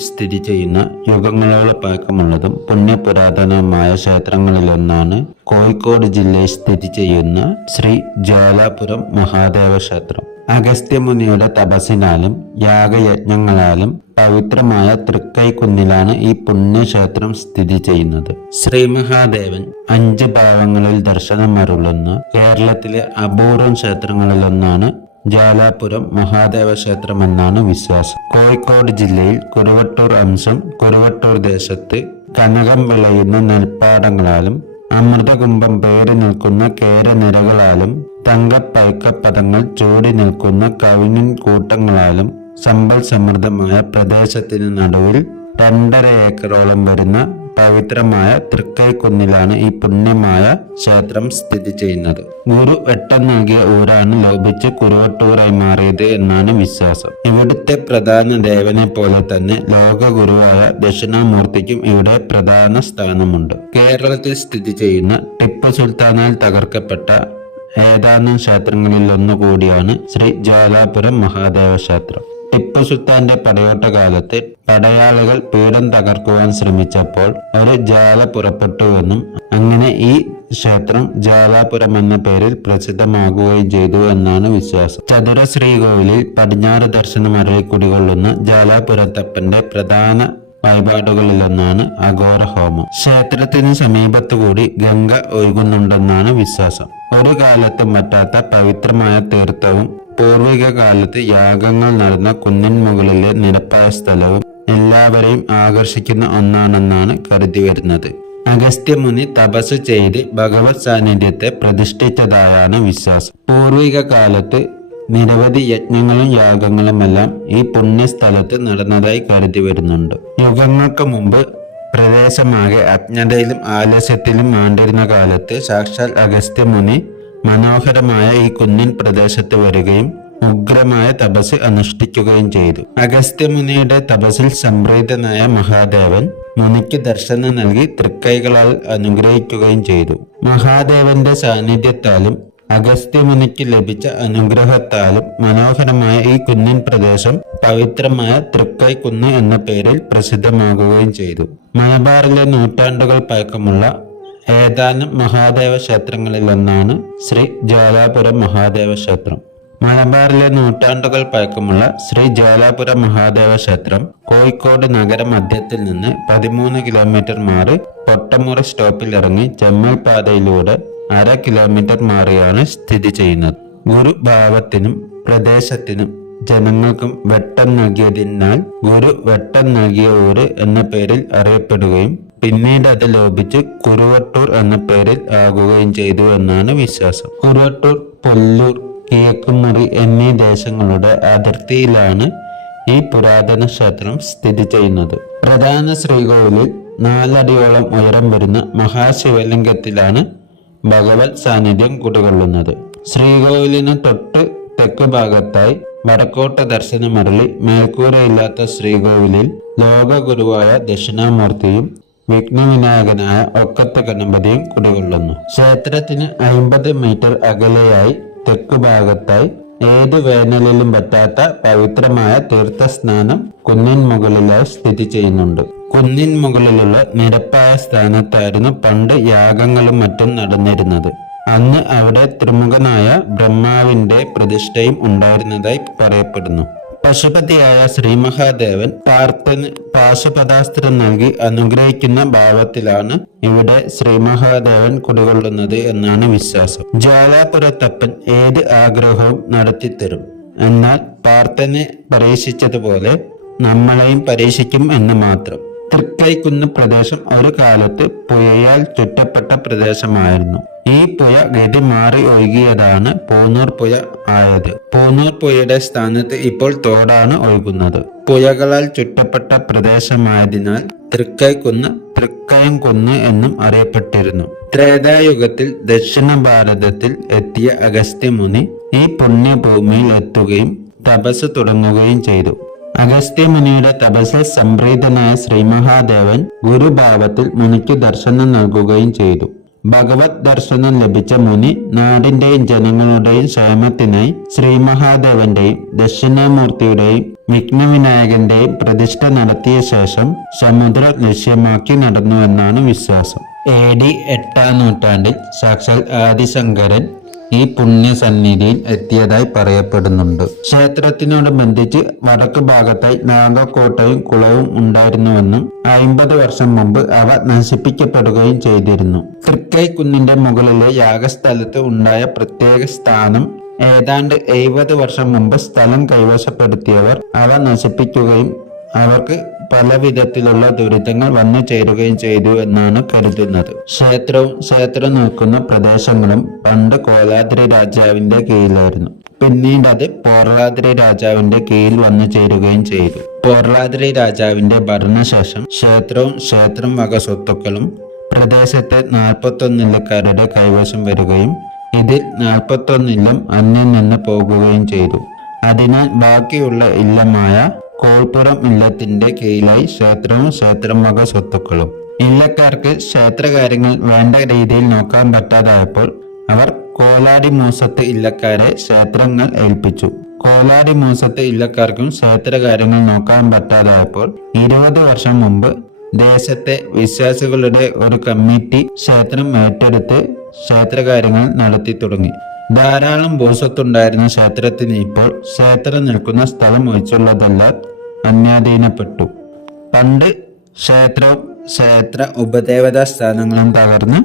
സ്ഥിതി ചെയ്യുന്ന യുഗങ്ങളോളം പഴക്കമുള്ളതും പുണ്യപുരാതനവുമായ ക്ഷേത്രങ്ങളിലൊന്നാണ് കോഴിക്കോട് ജില്ലയിൽ സ്ഥിതി ചെയ്യുന്ന ശ്രീ ജ്വാലാപുരം മഹാദേവ ക്ഷേത്രം. അഗസ്ത്യമുനിയുടെ തപസ്സിനാലും യാഗയജ്ഞങ്ങളാലും പവിത്രമായ തൃക്കൈക്കുന്നിലാണ് ഈ പുണ്യക്ഷേത്രം സ്ഥിതി ചെയ്യുന്നത്. ശ്രീ മഹാദേവൻ അഞ്ച് ഭാവങ്ങളിൽ ദർശനമരുളുന്ന കേരളത്തിലെ അപൂർവം ക്ഷേത്രങ്ങളിലൊന്നാണ് ജാലാപുരം മഹാദേവ ക്ഷേത്രം എന്നാണ് വിശ്വാസം. കോഴിക്കോട് ജില്ലയിൽ കുരവട്ടൂർ അംശം കുരവട്ടൂർ ദേശത്ത് കനകം വിളയുന്ന നെൽപ്പാടങ്ങളാലും അമൃതകുംഭം പേറി നിൽക്കുന്ന കേരനിരകളാലും തങ്കപ്പൈക്കപ്പദങ്ങൾ ചൂടി നിൽക്കുന്ന കവിനിൻ കൂട്ടങ്ങളാലും സമ്പൽ സമൃദ്ധമായ പ്രദേശത്തിന് നടുവിൽ രണ്ടര ഏക്കറോളം വരുന്ന പവിത്രമായ തൃക്കൈക്കുന്നിലാണ് ഈ പുണ്യമായ ക്ഷേത്രം സ്ഥിതി ചെയ്യുന്നത്. ഗുരു വെട്ടം നൽകിയ ഊരാണ് ലോപിച്ച് കുരുവട്ടൂറായി മാറിയത് എന്നാണ് വിശ്വാസം. ഇവിടുത്തെ പ്രധാന ദേവനെ പോലെ തന്നെ ലോക ഗുരുവായ ദക്ഷിണാമൂർത്തിക്കും ഇവിടെ പ്രധാന സ്ഥാനമുണ്ട്. കേരളത്തിൽ സ്ഥിതി ചെയ്യുന്ന ടിപ്പു സുൽത്താനാൽ തകർക്കപ്പെട്ട ഏതാനും ക്ഷേത്രങ്ങളിൽ ഒന്നുകൂടിയാണ് ശ്രീ ജ്വാലാപുരം മഹാദേവ ക്ഷേത്രം. ടിപ്പു സുൽത്താന്റെ പടയോട്ട കാലത്ത് പടയാളികൾ പീഠം തകർക്കുവാൻ ശ്രമിച്ചപ്പോൾ ഒരു ജാല പുറപ്പെട്ടുവെന്നും അങ്ങനെ ഈ ക്ഷേത്രം ജാലാപുരം എന്ന പേരിൽ പ്രസിദ്ധമാകുകയും ചെയ്തു എന്നാണ് വിശ്വാസം. ചതുര ശ്രീകോവിലിൽ പടിഞ്ഞാറ് ദർശനം അരളി കുടികൊള്ളുന്ന ജാലാപുരത്തപ്പന്റെ പ്രധാന വഴിപാടുകളിലൊന്നാണ് അഘോര ഹോമം. ക്ഷേത്രത്തിന് സമീപത്തുകൂടി ഗംഗ ഒഴുകുന്നുണ്ടെന്നാണ് വിശ്വാസം. ഒരു കാലത്തും പറ്റാത്ത പവിത്രമായ തീർത്ഥവും പൂർവിക കാലത്ത് യാഗങ്ങൾ നടന്ന കുന്നിൻ മുകളിലെ നിരപ്പായ സ്ഥലവും എല്ലാവരെയും ആകർഷിക്കുന്ന ഒന്നാണെന്നാണ് കരുതി വരുന്നത് അഗസ്ത്യമുനി തപസ് ചെയ്ത് ഭഗവത് സാന്നിധ്യത്തെ പ്രതിഷ്ഠിച്ചതായാണ് വിശ്വാസം. പൂർവിക കാലത്ത് നിരവധി യജ്ഞങ്ങളും യാഗങ്ങളുമെല്ലാം ഈ പുണ്യസ്ഥലത്ത് നടന്നതായി കരുതി വരുന്നുണ്ട് യുഗങ്ങൾക്ക് മുമ്പ് പ്രദേശമാകെ അജ്ഞതയിലും ആലസ്യത്തിലും ആണ്ടിരുന്ന കാലത്ത് സാക്ഷാൽ അഗസ്ത്യമുനി മനോഹരമായ ഈ കുന്നിൻ പ്രദേശത്ത് വരികയും ഉഗ്രമായ തപസ് അനുഷ്ഠിക്കുകയും ചെയ്തു. അഗസ്ത്യമുനിയുടെ തപസ്സിൽ സംപ്രീതനായ മഹാദേവൻ മുനിക്ക് ദർശനം നൽകി തൃക്കൈകളാൽ അനുഗ്രഹിക്കുകയും ചെയ്തു. മഹാദേവന്റെ സാന്നിധ്യത്താലും അഗസ്ത്യമുനിക്ക് ലഭിച്ച അനുഗ്രഹത്താലും മനോഹരമായ ഈ കുന്നിൻ പ്രദേശം പവിത്രമായ തൃക്കൈ കുന്ന് എന്ന പേരിൽ പ്രസിദ്ധമാകുകയും ചെയ്തു. മലബാറിലെ നൂറ്റാണ്ടുകൾ പഴക്കമുള്ള ഏതാനും മഹാദേവ ക്ഷേത്രങ്ങളിലൊന്നാണ് ശ്രീ ജ്വാലാപുരം മഹാദേവ ക്ഷേത്രം. മലബാറിലെ നൂറ്റാണ്ടുകൾ പഴക്കമുള്ള ശ്രീ ജ്വാലാപുരം മഹാദേവ ക്ഷേത്രം കോഴിക്കോട് നഗരമധ്യത്തിൽ നിന്ന് പതിമൂന്ന് കിലോമീറ്റർ മാറി പൊട്ടമുറി സ്റ്റോപ്പിൽ ഇറങ്ങി ചെമ്മൽ പാതയിലൂടെ അര കിലോമീറ്റർ മാറിയാണ് സ്ഥിതി ചെയ്യുന്നത്. ഗുരുഭാവത്തിനും പ്രദേശത്തിനും ജനങ്ങൾക്കും വെട്ടം നൽകിയതിനാൽ ഗുരു വെട്ടം നൽകിയ ഊര് എന്ന പേരിൽ അറിയപ്പെടുകയും പിന്നീട് അത് ലോപിച്ച് കുരുവട്ടൂർ എന്ന പേരിൽ ആകുകയും ചെയ്തു എന്നാണ് വിശ്വാസം. കുരുവട്ടൂർ പൊല്ലൂർ കിഴക്കുമുറി എന്നീ ദേശങ്ങളുടെ അതിർത്തിയിലാണ് ഈ പുരാതന ക്ഷേത്രം സ്ഥിതി ചെയ്യുന്നത്. പ്രധാന ശ്രീകോവിലിൽ നാലടിയോളം ഉയരം വരുന്ന മഹാശിവലിംഗത്തിലാണ് ഭഗവത് സാന്നിധ്യം കുടികൊള്ളുന്നത്. ശ്രീകോവിലിന് തൊട്ട് തെക്ക് ഭാഗത്തായി വടക്കോട്ട ദർശനമരളി മേൽക്കൂരയില്ലാത്ത ശ്രീകോവിലിൽ ലോകഗുരുവായ ദക്ഷിണാമൂർത്തിയും വിഘ്നവിനായകനായ ഒക്കത്ത ഗണപതിയും കുടികൊള്ളുന്നു. ക്ഷേത്രത്തിന് അയിമ്പത് മീറ്റർ അകലെയായി തെക്കു ഭാഗത്തായി ഏത് വേനലിലും പറ്റാത്ത പവിത്രമായ തീർത്ഥസ്നാനം കുന്നിൻ മുകളിലായി സ്ഥിതി ചെയ്യുന്നുണ്ട്. കുന്നിൻ മുകളിലുള്ള നിരപ്പായ സ്ഥാനത്തായിരുന്നു പണ്ട് യാഗങ്ങളും മറ്റും നടന്നിരുന്നത്. അന്ന് അവിടെ ത്രിമുഖനായ ബ്രഹ്മാവിന്റെ പ്രതിഷ്ഠയും ഉണ്ടായിരുന്നതായി പറയപ്പെടുന്നു. പശുപതിയായ ശ്രീ മഹാദേവൻ പാർത്ഥന് പാശുപതാസ്ത്രം നൽകി അനുഗ്രഹിക്കുന്ന ഭാവത്തിലാണ് ഇവിടെ ശ്രീ മഹാദേവൻ കുടികൊള്ളുന്നത് എന്നാണ് വിശ്വാസം. ജ്വാലാപുരത്തപ്പൻ ഏത് ആഗ്രഹവും നടത്തിത്തരും. എന്നാൽ പാർത്ഥനെ പരീക്ഷിച്ചതുപോലെ നമ്മളെയും പരീക്ഷിക്കും എന്ന് മാത്രം. തൃക്കൈക്കുന്ന് പ്രദേശം ഒരു കാലത്ത് പുഴയാൽ ചുറ്റപ്പെട്ട പ്രദേശമായിരുന്നു. ഈ പുഴ ഗതി മാറി ഒഴുകിയതാണ് പോന്നൂർ പുഴ ആയത്. പോന്നൂർ പുഴയുടെ സ്ഥാനത്ത് ഇപ്പോൾ തോടാണ് ഒഴുകുന്നത്. പുഴകളാൽ ചുറ്റപ്പെട്ട പ്രദേശമായതിനാൽ തൃക്കൈക്കുന്ന് തൃക്കയം കുന്ന് എന്നും അറിയപ്പെട്ടിരുന്നു. ത്രേതായുഗത്തിൽ ദക്ഷിണ ഭാരതത്തിൽ എത്തിയ അഗസ്ത്യമുനി ഈ പുണ്യഭൂമിയിൽ എത്തുകയും തപസ് തുടങ്ങുകയും ചെയ്തു. അഗസ്ത്യമുനിയുടെ തപസ്സിൽ സംപ്രീതനായ ശ്രീ മഹാദേവൻ ഗുരുഭാവത്തിൽ മുനിക്ക് ദർശനം നൽകുകയും ചെയ്തു. ഭഗവത് ദർശനം ലഭിച്ച മുനി നാടിന്റെയും ജനങ്ങളുടെയും ക്ഷേമത്തിനായി ശ്രീ മഹാദേവന്റെയും ദക്ഷിണാമൂർത്തിയുടെയും വിഘ്നവിനായകന്റെയും പ്രതിഷ്ഠ നടത്തിയ ശേഷം സമുദ്ര ലക്ഷ്യമാക്കി നടന്നുവെന്നാണ് വിശ്വാസം. എ ഡി എട്ടാം നൂറ്റാണ്ടിൽ സാക്ഷാൽ ആദിശങ്കരൻ ഈ പുണ്യസന്നിധിയിൽ എത്തിയതായി പറയപ്പെടുന്നുണ്ട്. ക്ഷേത്രത്തിനോട് ബന്ധിച്ച് വടക്ക് ഭാഗത്തായി നാഗക്കോട്ടയും കുളവും ഉണ്ടായിരുന്നുവെന്നും അയിമ്പത് വർഷം മുമ്പ് അവ നശിപ്പിക്കപ്പെടുകയും ചെയ്തിരുന്നു. തൃക്കൈ കുന്നിന്റെ മുകളിലെ യാഗസ്ഥലത്ത് ഉണ്ടായ പ്രത്യേക സ്ഥാനം ഏതാണ്ട് എഴുപത് വർഷം മുമ്പ് സ്ഥലം കൈവശപ്പെടുത്തിയവർ അവ നശിപ്പിക്കുകയും അവർക്ക് പല വിധത്തിലുള്ള ദുരിതങ്ങൾ വന്നു ചേരുകയും ചെയ്തു എന്നാണ് കരുതുന്നത്. ക്ഷേത്രവും ക്ഷേത്രം നിൽക്കുന്ന പ്രദേശങ്ങളും പണ്ട് കോലാദ്രി രാജാവിന്റെ കീഴിലായിരുന്നു. പിന്നീട് അത് പോർലാദ്രി രാജാവിന്റെ കീഴിൽ വന്നു ചേരുകയും ചെയ്തു. പോർലാദ്രി രാജാവിന്റെ ഭരണശേഷം ക്ഷേത്രവും ക്ഷേത്രം വക സ്വത്തുക്കളും പ്രദേശത്തെ നാൽപ്പത്തൊന്നില്ലക്കാരുടെ കൈവശം വരികയും ഇതിൽ നാൽപ്പത്തൊന്നില്ലം അന്യം നിന്ന് പോകുകയും ചെയ്തു. അതിനാൽ ബാക്കിയുള്ള ഇല്ലമായ കോൾപ്പുറം ഇല്ലത്തിന്റെ കീഴിലായി ക്ഷേത്രവും ക്ഷേത്രം വക സ്വത്തുക്കളും. ഇല്ലക്കാർക്ക് ക്ഷേത്രകാര്യങ്ങൾ വേണ്ട രീതിയിൽ നോക്കാൻ പറ്റാതായപ്പോൾ അവർ കോലാടി മൂസത്തെ ഇല്ലക്കാരെ ക്ഷേത്രങ്ങൾ ഏൽപ്പിച്ചു. കോലാടി മൂസത്തെ ഇല്ലക്കാർക്കും ക്ഷേത്രകാര്യങ്ങൾ നോക്കാൻ പറ്റാതായപ്പോൾ ഇരുപത് വർഷം മുമ്പ് ദേശത്തെ വിശ്വാസികളുടെ ഒരു കമ്മിറ്റി ക്ഷേത്രം ഏറ്റെടുത്ത് ക്ഷേത്രകാര്യങ്ങൾ നടത്തി തുടങ്ങി. ധാരാളം ഭൂസ്വത്തുണ്ടായിരുന്ന ക്ഷേത്രത്തിന് ഇപ്പോൾ ക്ഷേത്രം നിൽക്കുന്ന സ്ഥലം ഒഴിച്ചുള്ളതെല്ലാം അന്യാധീനപ്പെട്ടു. പണ്ട് ക്ഷേത്രവും ക്ഷേത്ര ഉപദേവതാ സ്ഥാനങ്ങളും തകർന്ന്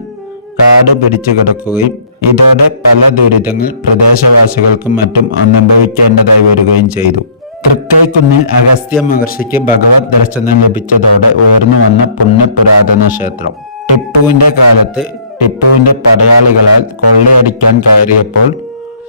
കാട് പിടിച്ചു കിടക്കുകയും ഇതോടെ പല ദുരിതങ്ങൾ പ്രദേശവാസികൾക്കും മറ്റും അനുഭവിക്കേണ്ടതായി വരികയും ചെയ്തു. തൃക്കൈക്കുന്നിൽ അഗസ്ത്യ മഹർഷിക്ക് ഭഗവത് ദർശനം ലഭിച്ചതോടെ ഉയർന്നു വന്ന പുണ്യപുരാതന ക്ഷേത്രം. ടിപ്പുവിന്റെ കാലത്ത് ടിപ്പുവിന്റെ പടയാളികളാൽ കൊള്ളയടിക്കാൻ കയറിയപ്പോൾ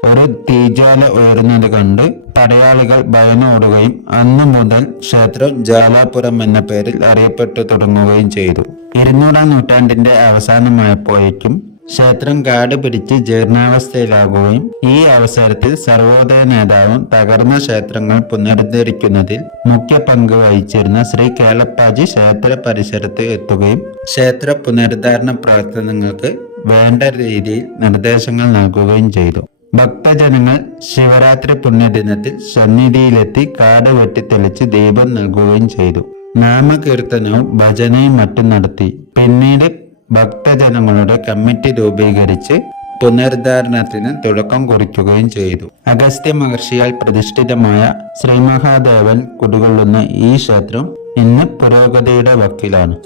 ഒരു തീജ്വാല ഉയരുന്നത് കണ്ട് പടയാളികൾ ഭയന്നോടുകയും അന്നു മുതൽ ക്ഷേത്രം ജാലാപുരം എന്ന പേരിൽ അറിയപ്പെട്ടു തുടങ്ങുകയും ചെയ്തു. ഇരുന്നൂറാം നൂറ്റാണ്ടിന്റെ അവസാനമായപ്പോഴേക്കും ക്ഷേത്രം കാട് പിടിച്ച് ജീർണാവസ്ഥയിലാകുകയും ഈ അവസരത്തിൽ സർവോദയ നേതാവും തകർന്ന ക്ഷേത്രങ്ങൾ പുനരുദ്ധരിക്കുന്നതിൽ മുഖ്യ പങ്ക് വഹിച്ചിരുന്ന ശ്രീ കേളപ്പാജി ക്ഷേത്ര പരിസരത്ത് എത്തുകയും ക്ഷേത്ര പുനരുദ്ധാരണ പ്രവർത്തനങ്ങൾക്ക് വേണ്ട രീതിയിൽ നിർദ്ദേശങ്ങൾ നൽകുകയും ചെയ്തു. ഭക്തജനങ്ങൾ ശിവരാത്രി പുണ്യദിനത്തിൽ സന്നിധിയിലെത്തി കാട് വെട്ടിത്തെളിച്ച് ദീപം നൽകുകയും ചെയ്തു. നാമകീർത്തനവും ഭജനയും മറ്റും നടത്തി. പിന്നീട് ഭക്തജനങ്ങളുടെ കമ്മിറ്റി രൂപീകരിച്ച് പുനരുദ്ധാരണത്തിന് തുടക്കം കുറിക്കുകയും ചെയ്തു. അഗസ്ത്യ മഹർഷിയാൽ പ്രതിഷ്ഠിതമായ ശ്രീമഹാദേവൻ കുടികൊള്ളുന്ന ഈ ക്ഷേത്രം ഇന്ന് പുരോഗതിയുടെ വക്കിലാണ്.